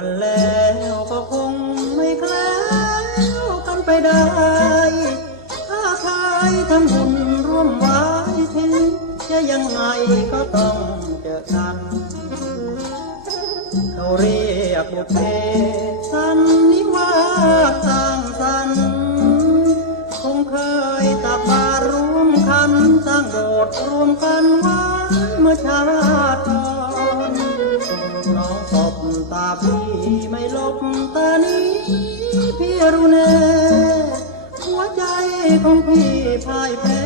กันแล้วก็คงไม่แคล้วกันไปได้ ถ้าใครทำบุญร่วมไว้ถึงจะยังไงก็ต้องเจอกัน เขาเรียกบุพเพสันนิวาสสร้างสรรค์คงเคยตักบาตรร่วมคันสร้างโบสถ์รวมกันไว้ ตานี้พี่รู้แน่หัวใจของพี่พ่ายแพ้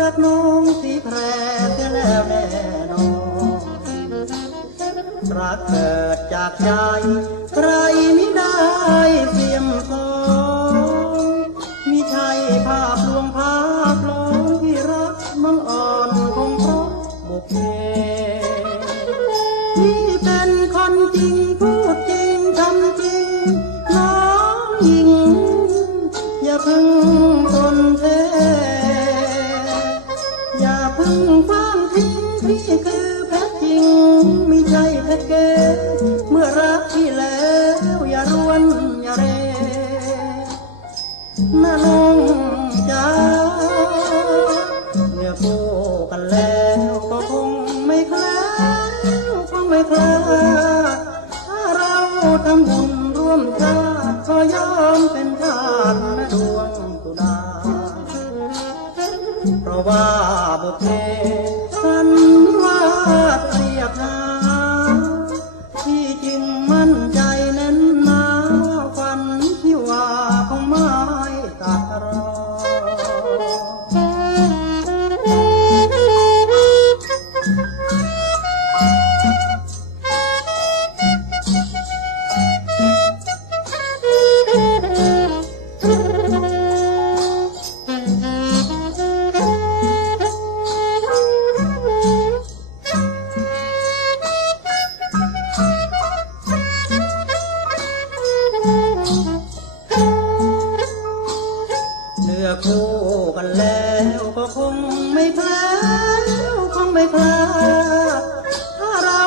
รักน้องสีแพรเสียแล้วแน่นอนรักเกิดจากใจใครไม่ได้เสียมสองมิใช่ภาพลวงภาพลองที่รักมังอ่อนคงเพราะบุพเพนี่เป็น อย่าเพึ่งฟังทิ้งพี่คือแพ้จริง ไม่ใช่แพ้เกเมื่อรักพี่แล้ว อย่ารวนอย่าเรน้าน้องจ้าเมื่อคู่กันแล้วก็คงไม่แคล้วคงไม่แคล้วถ้าเราทำบุญ แล้วก็คงไม่แพ้วคงไม่แพ้ถ้าเรา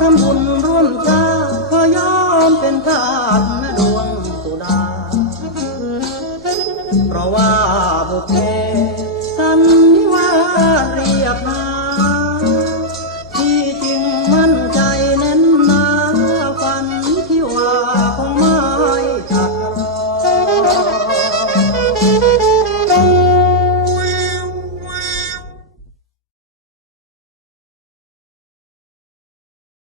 ทำบุญร่วมชาติก็ยอมเป็นทาสแม่ดวงสุดา เพราะว่าบุพเพ